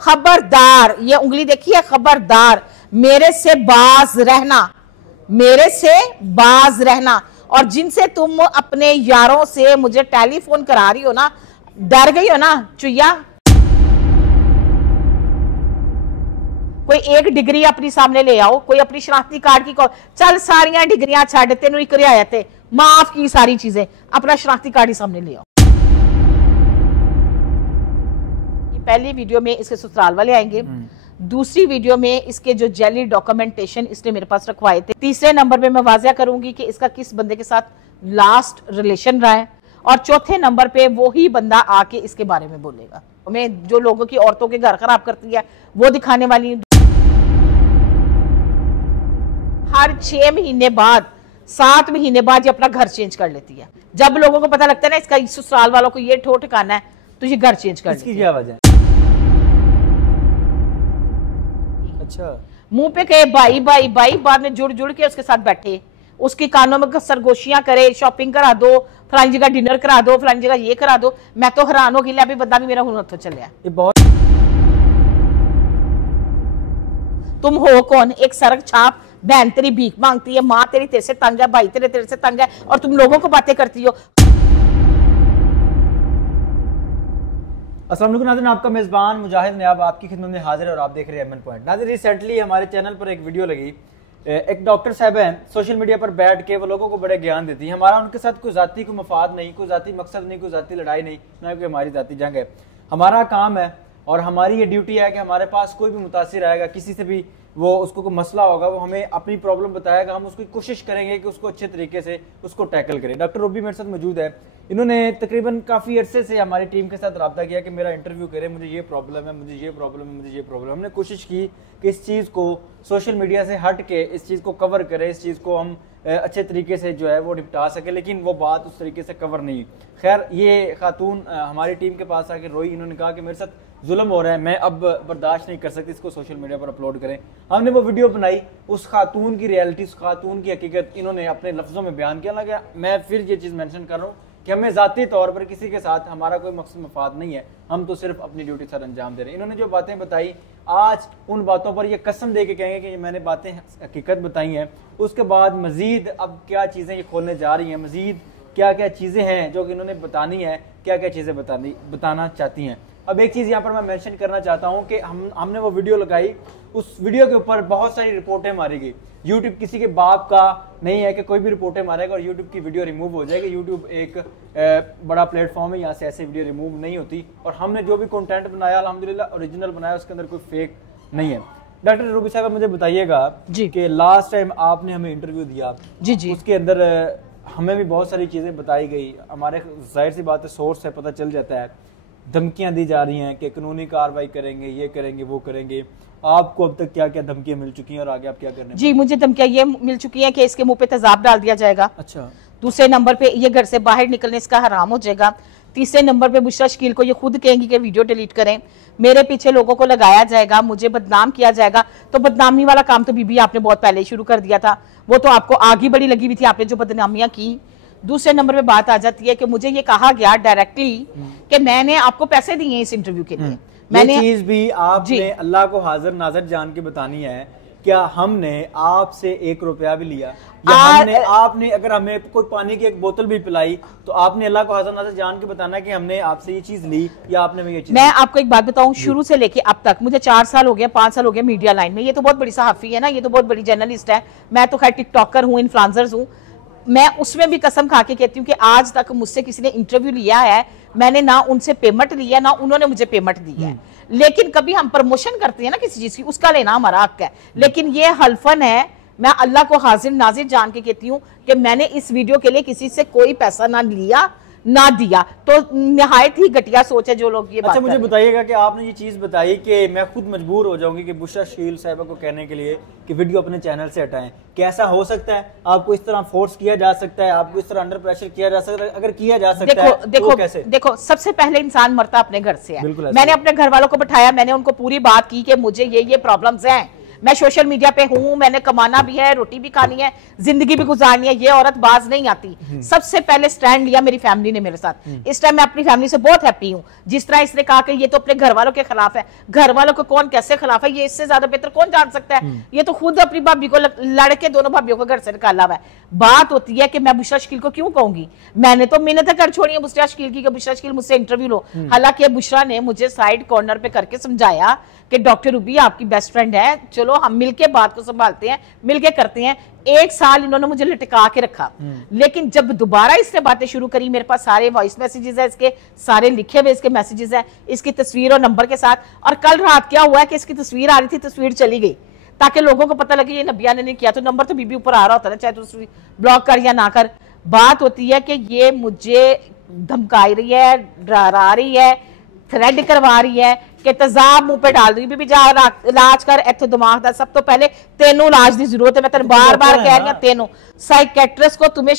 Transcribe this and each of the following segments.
खबरदार, ये उंगली देखिए, खबरदार मेरे से बाज रहना, मेरे से बाज रहना। और जिनसे तुम अपने यारों से मुझे टेलीफोन करा रही हो ना, डर गई हो ना चुया। कोई एक डिग्री अपनी सामने ले आओ, कोई अपनी शनाख्ती कार्ड की चल सारियां डिग्रियां छड़, तेन एक रियायत है, माफ की सारी चीजें, अपना शनाख्ती कार्ड ही सामने ले आओ। पहली वीडियो में इसके ससुराल वाले आएंगे, दूसरी वीडियो में इसके जो जेली डॉक्यूमेंटेशन इसने मेरे पास रखवाए थे, तीसरे नंबर पे मैं वाज़िया करूंगी कि इसका किस बंदे के साथ लास्ट रिलेशन रहा है, और चौथे नंबर पे वो ही बंदा आके इसके बारे में बोलेगा। मैं जो लोगों की औरतों के घर खराब करती है वो दिखाने वाली हूं। हर 6 महीने बाद 7 महीने बाद ये अपना घर चेंज कर लेती है। जब लोगों को पता लगता है ना इसका ससुराल वालों को ये ठो ठिकाना है, तो ये घर चेंज कर लेती है। इसकी क्या वजह है? अच्छा, मुंह पे कहे भाई भाई भाई, बाद में जुड़ जुड़ के उसके साथ बैठे, उसकी कानों में सरगोशियां करे, शॉपिंग करा दो, फलानी जगह डिनर करा दो, फलानी जगह ये करा दो। मैं तो हैरान हो गई, अभी बंदा भी मेरा हुनर तो चलिया। तुम हो कौन? एक सड़क छाप, बहन तेरी भीख मांगती है, माँ तेरी तेरे से तंग है, भाई तेरे से तंग है, और तुम लोगों को बातें करती हो। अस्सलाम वालेकुम नाज़रीन, आपका मेज़बान मुजाहिद नयाब आपकी खिदमत में हाजिर है और आप देख रहे हैं एमएन पॉइंट। नाज़रीन, रिसेंटली हमारे चैनल पर एक वीडियो लगी, एक डॉक्टर साहब हैं, सोशल मीडिया पर बैठ के वो लोगों को बड़े ज्ञान देती हैं। हमारा उनके साथ कोई जाती कोई मफाद नहीं, कोई जाती मकसद नहीं, कोई जाती लड़ाई नहीं, ना कोई हमारी जाती जंग है। हमारा काम है और हमारी ये ड्यूटी है कि हमारे पास कोई भी मुतासिर आएगा, किसी से भी वो उसको कोई मसला होगा, वो हमें अपनी प्रॉब्लम बताएगा, हम उसकी कोशिश करेंगे कि उसको अच्छे तरीके से उसको टैकल करें। डॉक्टर रूबी मेरे साथ मौजूद है। इन्होंने तकरीबन काफ़ी अरसे से हमारी टीम के साथ रब्ता किया कि मेरा इंटरव्यू करें, मुझे ये प्रॉब्लम है, मुझे ये प्रॉब्लम है, मुझे ये प्रॉब्लम। हमने कोशिश की कि इस चीज़ को सोशल मीडिया से हट के इस चीज़ को कवर करें, इस चीज़ को हम अच्छे तरीके से जो है वो निपटा सके, लेकिन वो बात उस तरीके से कवर नहीं। खैर, ये खातून हमारी टीम के पास आके रोई, इन्होंने कहा कि मेरे साथ जुल्म हो रहा है, मैं अब बर्दाश्त नहीं कर सकती, इसको सोशल मीडिया पर अपलोड करें। हमने वो वीडियो बनाई, उस खातून की रियलिटी, उस खातून की हकीकत इन्होंने अपने लफ्ज़ों में बयान किया। लगा मैं फिर ये चीज़ मेंशन कर रहा हूँ कि हमें ज़ाती तौर पर किसी के साथ हमारा कोई मकसद मफाद नहीं है, हम तो सिर्फ अपनी ड्यूटी सर अंजाम दे रहे हैं। इन्होंने जो बातें बताई, आज उन बातों पर ये कसम दे के कहेंगे कि मैंने बातें हकीकत बताई हैं। उसके बाद मज़ीद अब क्या चीज़ें ये खोलने जा रही हैं, मज़ीद क्या क्या चीज़ें हैं जो कि इन्होंने बतानी है, क्या क्या चीज़ें बताना चाहती हैं। अब एक चीज़ यहाँ पर मैं मेंशन करना चाहता हूँ कि हमने वो वीडियो लगाई, उस वीडियो के ऊपर बहुत सारी रिपोर्टें मारी गई। यूट्यूब किसी के बाप का नहीं है कि कोई भी रिपोर्टें मारेगा और यूट्यूब की वीडियो रिमूव हो जाएगी। यूट्यूब एक बड़ा प्लेटफॉर्म है, यहाँ से ऐसे वीडियो रिमूव नहीं होती। और हमने जो भी कंटेंट बनाया अल्हम्दुलिल्लाह ओरिजिनल बनाया, उसके अंदर कोई फेक नहीं है। डॉक्टर रूबी साहब, मुझे बताइएगा कि लास्ट टाइम आपने हमें इंटरव्यू दिया, जी, उसके अंदर हमें भी बहुत सारी चीज़ें बताई गई। हमारे जाहिर सी बात है, सोर्स है, पता चल जाता है, धमकियां दी जा रही हैं कि कानूनी कार्रवाई करेंगे, ये करेंगे, वो करेंगे। आपको अब तक क्या क्या धमकियां मिल चुकी हैं और आगे आप क्या करने? जी, मुझे धमकियां ये मिल चुकी हैं कि इसके मुंह पे तेजाब डाल दिया जाएगा। अच्छा। दूसरे नंबर पे ये घर से बाहर निकलने इसका हराम हो जाएगा। तीसरे नंबर पे बुशरा शकील को ये खुद कहेंगी कि वीडियो डिलीट करें। मेरे पीछे लोगों को लगाया जाएगा, मुझे बदनाम किया जाएगा। तो बदनामी वाला काम तो बीबी आपने बहुत पहले ही शुरू कर दिया था, वो तो आपको आगे बड़ी लगी हुई थी, आपने जो बदनामियां की। दूसरे नंबर पे बात आ जाती है कि मुझे ये कहा गया डायरेक्टली कि मैंने आपको पैसे दिए इस इंटरव्यू के लिए। मैंने चीज भी आपने अल्लाह को हाजिर नाजर जान के बतानी है, क्या हमने आपसे 1 रुपया भी लिया? या आपने अगर हमें कोई पानी की एक बोतल भी पिलाई तो आपने अल्लाह को हाजिर नाजर जान के बताना कि हमने आपसे ये चीज ली या आपने ये चीज? मैं आपको एक बात बताऊं, शुरू से लेके अब तक मुझे 4 साल हो गए, 5 साल हो गए मीडिया लाइन में। ये तो बहुत बड़ी सहाफी है ना, ये तो बहुत बड़ी जर्नलिस्ट है। मैं तो खैर टिकटॉकर हूँ, इन्फ्लुएंसर हूँ। मैं उसमें भी कसम खा के कहती हूँ कि आज तक मुझसे किसी ने इंटरव्यू लिया है, मैंने ना उनसे पेमेंट लिया, ना उन्होंने मुझे पेमेंट दी है। लेकिन कभी हम प्रमोशन करते हैं ना किसी चीज की, उसका लेना हमारा हक है। लेकिन ये हल्फन है, मैं अल्लाह को हाजिर नाजिर जान के कहती हूँ कि मैंने इस वीडियो के लिए किसी से कोई पैसा ना लिया ना दिया। तो निहायत ही घटिया सोच है जो लोग ये अच्छा, मुझे बताइएगा कि आपने ये चीज बताई कि मैं खुद मजबूर हो जाऊंगी कि बुशरा शकील साहिबा को कहने के लिए कि वीडियो अपने चैनल से हटाएं। कैसा हो सकता है? आपको इस तरह फोर्स किया जा सकता है, आपको इस तरह अंडर प्रेशर किया जा सकता है? अगर किया जा सकता है तो कैसे? देखो, सबसे पहले इंसान मरता अपने घर से है। मैंने अपने घर वालों को बैठाया, मैंने उनको पूरी बात की कि मुझे ये प्रॉब्लम्स हैं, मैं सोशल मीडिया पे हूं, मैंने कमाना भी है, रोटी भी खानी है, जिंदगी भी गुजारनी है, ये औरत बाज नहीं आती। सबसे पहले स्टैंड लिया मेरी फैमिली ने मेरे साथ। इस टाइम मैं अपनी फैमिली से बहुत हैप्पी हूं। जिस तरह इसने कहा कि ये तो अपने घर वालों के खिलाफ है, घर वालों को कौन कैसे खिलाफ है ये इससे ज्यादा बेहतर कौन जान सकता है। ये तो खुद अपनी भाभी को लड़के दोनों भाभीियों को घर से निकाला हुआ है। बात होती है कि मैं बुशरा शकील को क्यों कहूंगी, मैंने तो मिन्नतें कर छोड़ी है बुशरा शकील की कि बुशरा शकील मुझसे इंटरव्यू लो। हालांकि बुशरा ने मुझे साइड कॉर्नर पे करके समझाया कि डॉक्टर रूबी आपकी बेस्ट फ्रेंड है, चलो हम मिलके बात को संभालते हैं, मिलके करते हैं। 1 साल इन्होंने मुझे लटका के रखा, लेकिन जब दोबारा इसने बातें शुरू करी, मेरे पास सारे वॉइस मैसेजेस है इसके, सारे लिखे हुए इसके मैसेजेस है, इसकी तस्वीर और नंबर के साथ। और कल रात क्या हुआ है कि इसकी तस्वीर आ रही थी, तस्वीर चली गई ताकि लोगों को पता लगे ये नबिया ने नहीं किया। तो नंबर तो बीबी ऊपर आ रहा होता है, चाहे तो ब्लॉक कर या ना कर। बात होती है कि ये मुझे धमका रही है, डरा रही है, थ्रेड करवा रही है कि तेजाब मुंह पे डाल दूंगी। बीबी जा इलाज कर, इत्थों दिमाग दा सब तो पहले तेनों इलाज की जरूरत है। मैं तेन बार बार कह रही हूं, तेनों साइकेट्रिस्ट को तुम्हें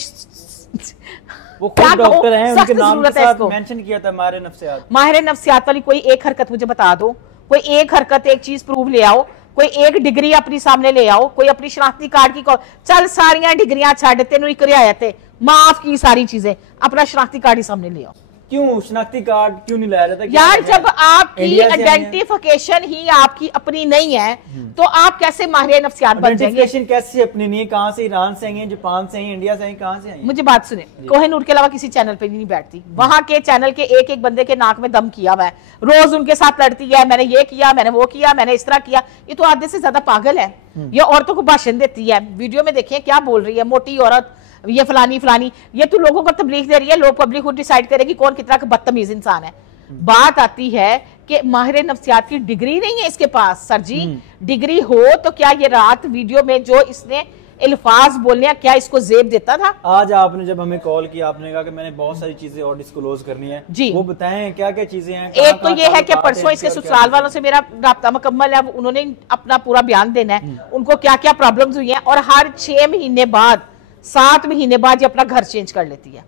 वो खुद डॉक्टर हैं, उनके नाम के साथ मेंशन किया था माहिर नफ्सियात। माहिर नफ्सियात वाली कोई एक हरकत मुझे बता दो, कोई एक हरकत, एक चीज प्रूव ले आओ, कोई एक डिग्री अपनी सामने ले आओ, कोई अपनी शनाख्ती कार्ड की चल सारियां डिग्रियां छड़, तेनों एक रियायत है, माफ की सारी चीजें, अपना शनाख्ती कार्ड ही सामने ले आओ। क्यों शनाख्ती कार्ड क्यों नहीं लाया जाता यार? जब आपकी आइडेंटिफिकेशन ही आपकी अपनी नहीं है तो आप कैसे माहिर नफ्सियात बन जाएंगे? कैसे अपनी नहीं है? कहां से? ईरान से आई है, जापान से आई है, इंडिया से आई, कहां से आई? मुझे बात सुने, कोहिनूर के अलावा किसी चैनल पे नहीं बैठती, वहां के चैनल के एक एक बंदे के नाक में दम किया हुआ है, रोज उनके साथ लड़ती है, मैंने ये किया, मैंने वो किया, मैंने इस तरह किया। ये तो आधे से ज्यादा पागल है। ये औरतों को भाषण देती है, वीडियो में देखिए क्या बोल रही है, मोटी औरत, ये फलानी फलानी, ये तो लोगों को तबलीग दे रही है। लोग पब्लिक खुद डिसाइड करेगी कौन कितना का बदतमीज इंसान है। बात आती है कि माहिर नफ्सियात की डिग्री नहीं है इसके पास। सर जी डिग्री हो तो क्या ये रात वीडियो में जो इसने अल्फाज बोलने, क्या इसको जेब देता था? आज आपने जब हमें कॉल किया, आपने कहा कि मैंने बहुत सारी चीजें और डिस्क्लोज करनी है जी, वो बताएं क्या क्या चीजें हैं। एक तो ये है कि परसों इसके ससुराल वालों से मेरा राब्ता मुकम्मल है, उन्होंने अपना पूरा बयान देना है, उनको क्या क्या प्रॉब्लम्स हुई हैं। और हर 6 महीने बाद, 7 महीने बाद ये अपना घर चेंज कर लेती है।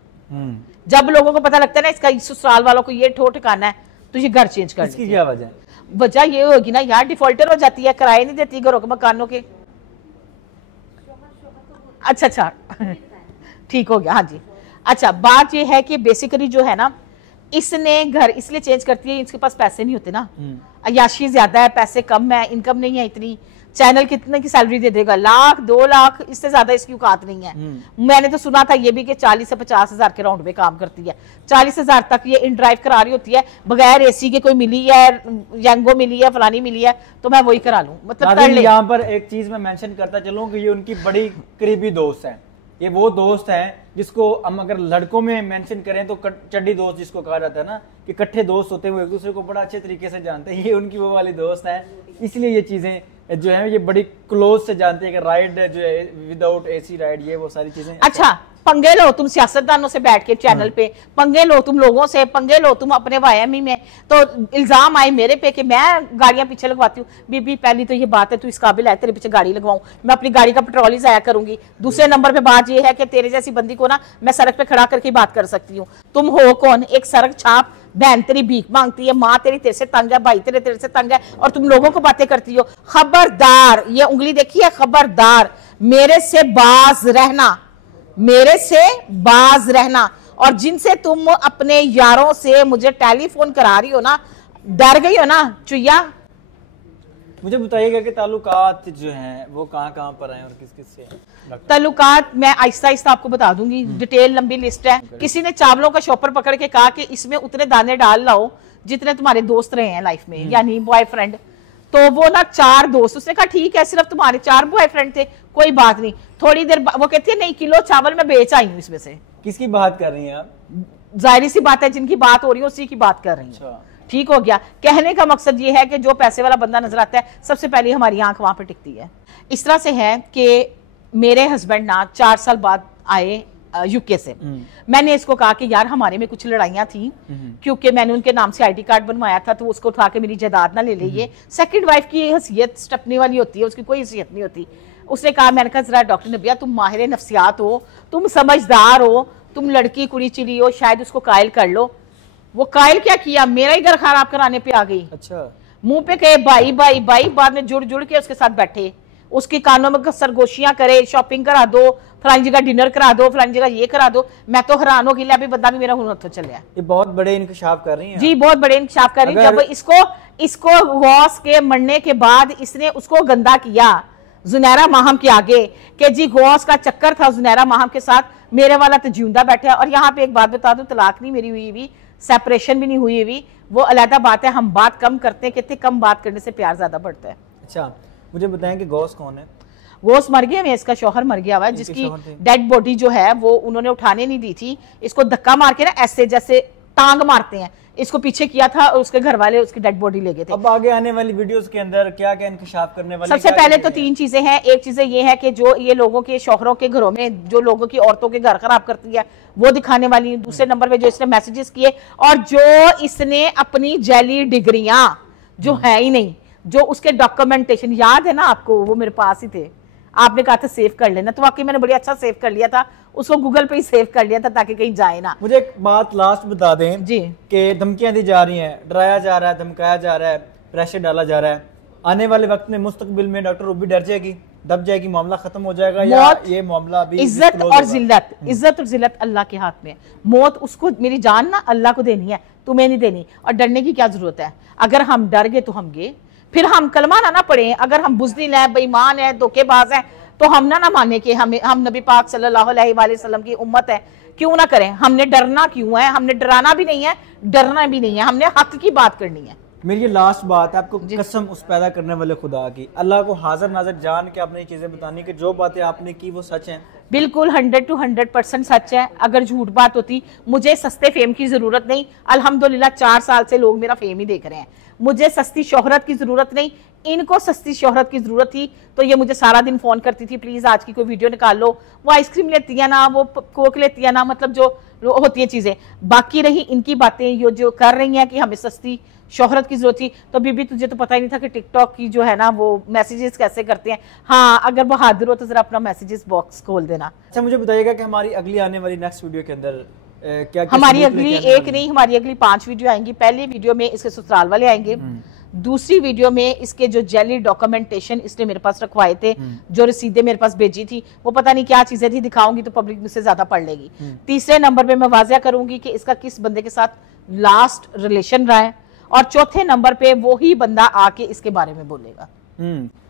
जब लोगों को पता लगता है ना इसका ससुराल वालों को ये ठो ठिकाना है, तो ये घर चेंज कर लेती है। इसकी क्या वजह? वजह ये होगी ना यार, डिफॉल्टर हो जाती है, किराए नहीं देती घरों के, मकानों के। अच्छा ठीक हो गया, हाँ जी। अच्छा, बात ये है कि बेसिकली जो है ना, इसने घर इसलिए चेंज करती है, इसके पास पैसे नहीं होते ना, अयाशी ज्यादा है, पैसे कम है, इनकम नहीं है इतनी। चैनल कितने की सैलरी दे देगा? 1 लाख 2 लाख, इससे ज्यादा इसकी औकात नहीं है। मैंने तो सुना था ये भी कि 40 से 50 हजार के राउंड में काम करती है। 40 हजार तक ये इन ड्राइव करा रही होती है, बगैर एसी के। कोई मिली है, यंगो मिली है, फलानी मिली है, तो मैं वही करा लूं। मतलब यहाँ पर एक चीज मैं मेंशन करता चलूं कि ये उनकी बड़ी करीबी दोस्त है। ये वो दोस्त हैं जिसको हम अगर लड़कों में मेंशन करें तो चड्डी दोस्त जिसको कहा जाता है ना, कि इकट्ठे दोस्त होते हुए एक दूसरे को बड़ा अच्छे तरीके से जानते हैं। ये उनकी वो वाली दोस्त है, इसलिए ये चीजें जो है ये बड़ी क्लोज से जानते हैं कि राइड जो है विदाउट एसी राइड, ये वो सारी चीजें। अच्छा, पंगे लो तुम सियासतदानों से बैठ के चैनल पे, पंगे लो तुम लोगों से, पंगे लो तुम अपने वायमी में। तो इल्जाम आए मेरे पे कि मैं गाड़ियां पीछे लगवाती हूँ। बीबी पहली तो ये बात है, तू इस काबिल है तेरे पीछे गाड़ी लगवाऊं? मैं अपनी गाड़ी का पेट्रोल ही जाया करूंगी। दूसरे नंबर पे बात ये है कि तेरे जैसी बंदी को ना मैं सड़क पे खड़ा करके बात कर सकती हूँ। तुम हो कौन? एक सड़क छाप, बहन तेरी भीख मांगती है, माँ तेरी तेरे से तंग है, भाई तेरे से तंग है, और तुम लोगों को बातें करती हो। खबरदार, ये उंगली देखी है, खबरदार मेरे से बाज रहना, मेरे से बाज रहना। और जिनसे तुम अपने यारों से मुझे टेलीफोन करा रही हो ना, डर गई हो ना चुया। मुझे बताइएगा कि ताल्लुकात जो हैं वो कहाँ पर हैं और किस किस से? ताल्लुकात मैं आहिस्ता आहिस्ता आपको बता दूंगी, डिटेल लंबी लिस्ट है। किसी ने चावलों का शॉपर पकड़ के कहा कि इसमें उतने दाने डाल लाओ जितने तुम्हारे दोस्त रहे हैं लाइफ में, यानी बॉयफ्रेंड। तो वो ना 4 दोस्त, उसने कहा ठीक है सिर्फ तुम्हारे 4 बॉयफ्रेंड थे, कोई बात नहीं। थोड़ी देर वो कहती है नहीं, किलो चावल मैं बेच आई हूँ इसमें से। किसकी बात कर रही हैं आप? जाहिर सी बात है, जिनकी बात हो रही है उसी की बात कर रही है। ठीक हो गया। कहने का मकसद ये है कि जो पैसे वाला बंदा नजर आता है, सबसे पहले हमारी आंख वहां पे टिकती है। इस तरह से है कि मेरे हस्बैंड ना 4 साल बाद आए यूके से। मैंने इसको कहा कि यार हमारे में कुछ लड़ाइयां थी, क्योंकि मैंने उनके नाम से आईडी कार्ड बनवाया था, तो उसको उठा के मेरी जायदाद ना ले लीजिए। सेकंड वाइफ की हैसियत स्टपनी वाली होती है, उसकी कोई हैसियत नहीं होती। उसने कहा, मैंने कहा जरा डॉक्टर नबिया तुम माहिर नफ्सियात हो, तुम समझदार हो, तुम लड़की कुड़ी चिड़ी हो, शायद उसको कायल कर लो। वो कायल क्या किया, मेरा ही घर खराब कराने पे आ गई। अच्छा, मुंह पे कहे भाई भाई भाई, बाद में जुड़ जुड़ के उसके साथ बैठे, उसकी कानों में सरगोशियां करे, शॉपिंग करा दो, फलानी जगह डिनर करा दो, फलानी जगह ये करा दो। मैं तो हैरान हो गई, अभी बंदा भी मेरा हुनर तो चल गया। ये बहुत बड़े इंकशाफ कर रही हैं जी, बहुत बड़े इंकशाफ कर रही है। जब इसको गौस के मरने के बाद इसने उसको गंदा किया जुनैरा माहम के आगे कि जी गौस का चक्कर था जुनैरा माहम के साथ, मेरे वाला तो जिंदा बैठा है। और यहाँ पे एक बात बता दूं, तलाक नहीं मेरी हुई हुई, सेपरेशन भी नहीं हुई हुई, वो अलहदा बात है। हम बात कम करते हैं, कहते कम बात करने से प्यार ज्यादा बढ़ता है। अच्छा, मुझे बताएं कि गौस कौन है? गौस मर गया, इसका शौहर मर गया हुआ है, जिसकी डेड बॉडी जो है वो उन्होंने उठाने नहीं दी थी। इसको धक्का मार के ना ऐसे जैसे टांग मारते हैं, इसको पीछे किया था और उसके घर वाले उसकी डेड बॉडी ले गए थे। अब आगे आने वाली वीडियोस के अंदर क्या क्या इंकशाफ करने वाले? सबसे पहले तो 3 चीजें हैं। एक चीजें ये है कि जो ये लोगों के शौहरों के घरों में जो लोगों की औरतों के घर खराब करती है वो दिखाने वाली। दूसरे नंबर पे जो इसने मैसेजेस किए और जो इसने अपनी जैली डिग्रियां जो है ही नहीं, जो उसके डॉक्यूमेंटेशन याद है ना आपको, वो मेरे पास ही थे, आपने कहा था सेव कर लेना, तो वाकई मैंने बड़ी अच्छा सेव कर लिया था, उसको गूगल पे ही सेव कर लिया था ताकि कहीं जाए ना। मुझे एक बात लास्ट बता दें जी, कि धमकियां दी जा रही हैं, डराया जा रहा है, धमकाया जा रहा है, प्रेशर डाला जा रहा है, आने वाले वक्त में मुस्तकबिल में डॉक्टर रूबी डर जाएगी, दब जाएगी, मामला खत्म हो जाएगा, या ये मामला अभी इज्जत और जिल्लत, इज्जत और जिल्लत अल्लाह के हाथ में। मौत उसको, मेरी जान ना अल्लाह को देनी है, तुम्हें नहीं देनी। और डरने की क्या जरूरत है? अगर हम डर गए तो हम गए, फिर हम कलमा ना पढ़े। अगर हम बुज़दिल है, बेईमान है, धोखेबाज है, तो हम ना माने कि हम नबी पाक सल्लल्लाहु अलैहि वसल्लम की उम्मत है, क्यों ना करें? हमने डरना क्यों है? हमने डराना भी नहीं है, डरना भी नहीं है, हमने हक की बात करनी है। मेरी ये लास्ट बात है, आपको कसम उस पैदा करने वाले खुदा की, अल्लाह को हाजिर नाज़र जान के आपने ये चीजें बतानी कि जो बातें आपने की वो सच हैं। बिल्कुल 100 to 100% सच है। अगर झूठ बात होती, मुझे सस्ते फेम की जरूरत नहीं, अल्हम्दुलिल्लाह 4 साल से लोग मेरा फेम ही देख रहे हैं। मुझे सस्ती शोहरत की जरूरत नहीं, इनको सस्ती शोहरत की जरूरत थी तो ये मुझे सारा दिन फोन करती थी, प्लीज आज की कोई वीडियो निकाल लो। वो आइसक्रीम लेती है ना, वो कोक लेती है ना, मतलब जो होती है चीजें। बाकी रही इनकी बातें, ये जो कर रही हैं कि हमें सस्ती शोहरत की जरूरत थी, तो बीबी तुझे तो पता ही नहीं था कि टिकटॉक की जो है ना वो मैसेजेस कैसे करते हैं। हाँ, अगर बहादुर हो तो जरा अपना मैसेजेस बॉक्स खोल देना। अच्छा, मुझे बताइएगा कि हमारी अगली आने वाली नेक्स्ट वीडियो के अंदर क्या हमारी अगली एक नहीं, हमारी अगली 5 वीडियो आएंगी। पहली वीडियो में इसके ससुराल वाले आएंगे, दूसरी वीडियो में इसके जो जेली डॉक्यूमेंटेशन इसने मेरे पास रखवाए थे, जो रसीदें मेरे पास भेजी थी, वो पता नहीं क्या चीजें थी, दिखाऊंगी तो पब्लिक मुझसे ज्यादा पढ़ लेगी। तीसरे नंबर पे मैं वाजिया करूंगी कि इसका किस बंदे के साथ लास्ट रिलेशन रहा है, और चौथे नंबर पे वो ही बंदा आके इसके बारे में बोलेगा।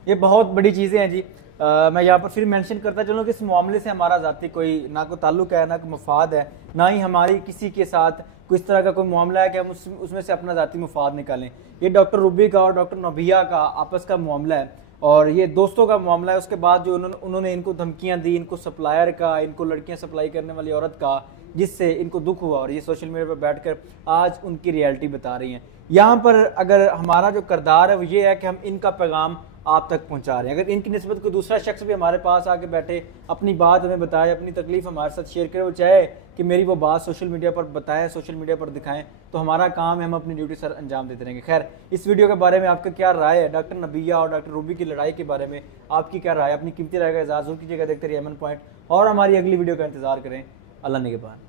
ये बहुत बड़ी चीजें हैं जी। मैं यहाँ पर फिर मेंशन करता चलूँ कि इस मामले से हमारा जाती कोई ना कोई ताल्लुक है, ना कोई मफाद है, ना ही हमारी किसी के साथ कोई इस तरह का कोई मामला है कि हम उसमें से अपना जाती मफाद निकालें। ये डॉक्टर रूबी का और डॉक्टर नबिया का आपस का मामला है और ये दोस्तों का मामला है। उसके बाद जो उन्होंने इनको धमकियां दी, इनको सप्लायर का, इनको लड़कियां सप्लाई करने वाली औरत का, जिससे इनको दुख हुआ और ये सोशल मीडिया पर बैठकर आज उनकी रियलिटी बता रही हैं। यहाँ पर अगर हमारा जो किरदार है वो ये है कि हम इनका पैगाम आप तक पहुंचा रहे हैं। अगर इनकी निस्बत कोई दूसरा शख्स भी हमारे पास आके बैठे, अपनी बात हमें बताए, अपनी तकलीफ हमारे साथ शेयर करे, वो चाहे कि मेरी वो बात सोशल मीडिया पर बताएं, सोशल मीडिया पर दिखाएं, तो हमारा काम है, हम अपनी ड्यूटी सर अंजाम देते रहेंगे। खैर, इस वीडियो के बारे में आपका क्या राय है? डॉक्टर नबिया और डॉक्टर रूबी की लड़ाई के बारे में आपकी क्या राय है? अपनी कीमती राय का इजाज़ जरूर कीजिएगा। देखते रहिए एमएन पॉइंट और हमारी अगली वीडियो का इंतजार करें। अल्लाह निगहबान।